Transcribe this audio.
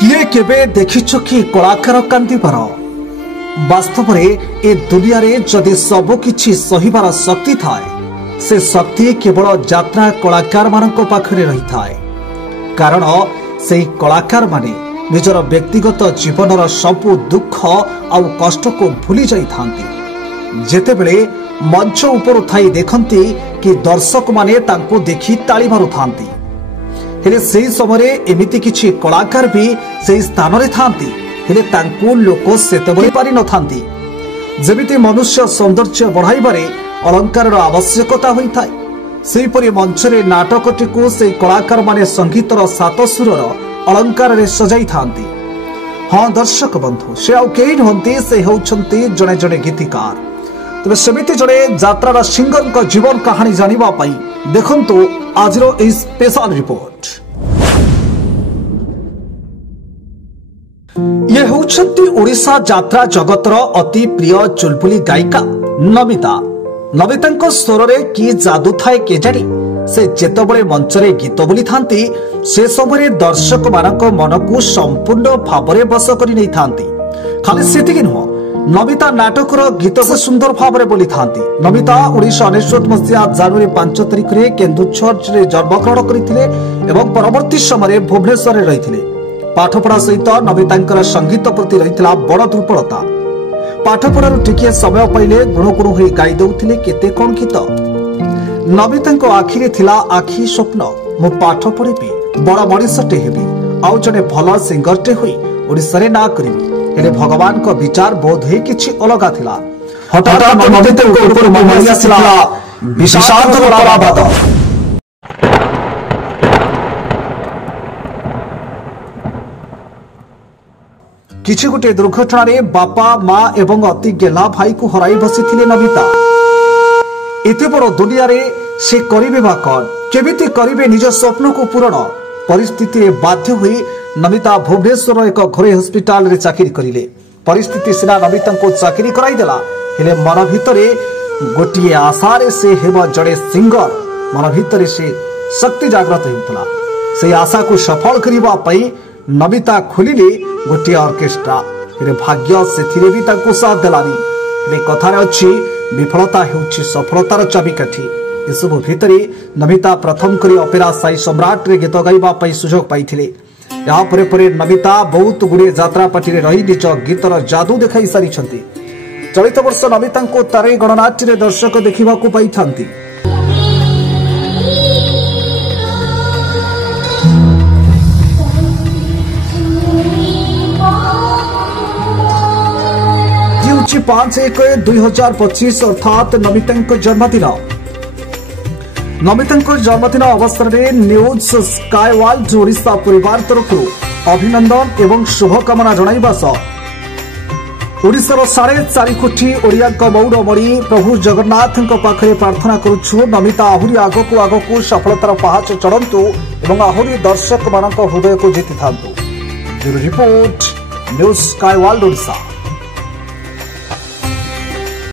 किए केबे देखिछ कि कलाकार कांदिबार वास्तव में ए दुनिया रे जदि सब किछि सहिबार शक्ति थाए से शक्ति केवल यात्रा कलाकार मानक पाखरे रही थाए कारण से कलाकार माने निजर व्यक्तिगत जीवनर सबु दुख आ कष्ट को भूली जाई थांती जेतेबेले मंच ऊपर थाई देखंती कि दर्शक माने तांको देखि ताली मारु थांती हेले सेही समय एमिति किछि कलाकार भी सेही स्थान रे थांती हेले तांको लोक सेतेबेले पारि न थांती जेमिति मनुष्य सौंदर्य बढ़ाइबारे अलंकार आवश्यकता होई थाए सेहीपरि मंच रे नाटकटिकु से कलाकार माने संगीतर सात सुरर अलंकार रे सजाई थांती। हाँ दर्शक बंधु से आउ केही नहंती से हेउछंती जणे जणे गीतिकार तबे सेमिति जणे यात्रार सिंगर का जीवन कहानी जानिबा पई देखंतु आजरो ए स्पेशल रिपोर्ट। ये हेउछंती ओडिशा यात्रा जगतर अति प्रिय चुलबुली गायिका नमिता। नमितांको स्वर रे की जादू थाए केजानी से जेतबळे मंचरे गीत बोली थांती से समय दर्शक मानक मन को संपूर्ण भावरे बस करि नै थांती। खाली सेतिक नुह नमिता नाटकर गीत को सुंदर भावरे बोली थांती। नमिता 1999 मसीहा जनवरी 5 तारिख रे केन्दुझर रे जन्मग्रहण करथिले एवं परवर्ती समय भुवनेश्वर रे रहिथिले। पाठपढ़ा सहित नमितांकर संगीत प्रति रहिथिला बड़ दुर्बलता। पाठपढ़ार टिके समय पाइले गुणगुण होई गाई दउथिले केते कोन गीत। नमितांको आखिरे थिला आखि स्वप्न मु पाठ पढ़िबी बड़ मनीषटे हेबी आउ जने भल सिंगरटे होई ओडिसा रे ना करिबी हेले भगवान को विचार बोध हे किछि अलगा थिला। हठात नमितांको ऊपर मारी आसिला विषाद कलाबाद। किछि गोटे दुर्घटना रे बापा मां एवं अति गेला भाई को हराई बसिथिले नमिता। एते बड़ दुनिया रे से करिबे बा कोन केमिति करिबे निज स्वप्न को पूरण परिस्थिति रे बाध्य होई नमिता भुवनेश्वर एक घरे हॉस्पिटल रे चाकरी करिले। परिस्थिति सिना नमिता को चाकरी कराई देला हेले मन भितरे गोटिए आशा रे से हेबा जड़े सिंगर मन भितरे से शक्ति जागृत हेउतला। से आशा को सफल करिबा पई नमिता खोलिले गोटिए ऑर्केस्ट्रा हेले भाग्य सेथिरे भी ताको साथ देलानी। हेले कथा रे अछि विफलता हेउछि सफलतार चाबिकाठी। एसबु भितरे नमिता प्रथम करी ऑपेरा साई सम्राट रे गीत गाइबा पई सुजोग पाइथिले। या परे परे नमिता बहुत गुडे यात्रा पार्टी रे रही निज गीतर जादू देखाई सारी छंती। चलित वर्ष नमिता को तारे गणनाट्य रे दर्शक देखिबा को पाई थांती। जी 5/1/2025 अर्थात नमिता जन्मदिन। नमिता जन्मदिन अवसर में न्यूज स्काई वर्ल्ड ओडिशा परिवार तरफ अभिनंदन एवं शुभकामना जणाइबा सह ओडिशार 4.5 कोटी ओडिया मौड़मणि प्रभु जगन्नाथ पाखे प्रार्थना करुछु नमिता आहुरी आगकू सफलतार पहाच चढ़ंतु एवं आहुरी दर्शक मानक हृदय को जीति थांतु। Bureau report news Sky World Odisha.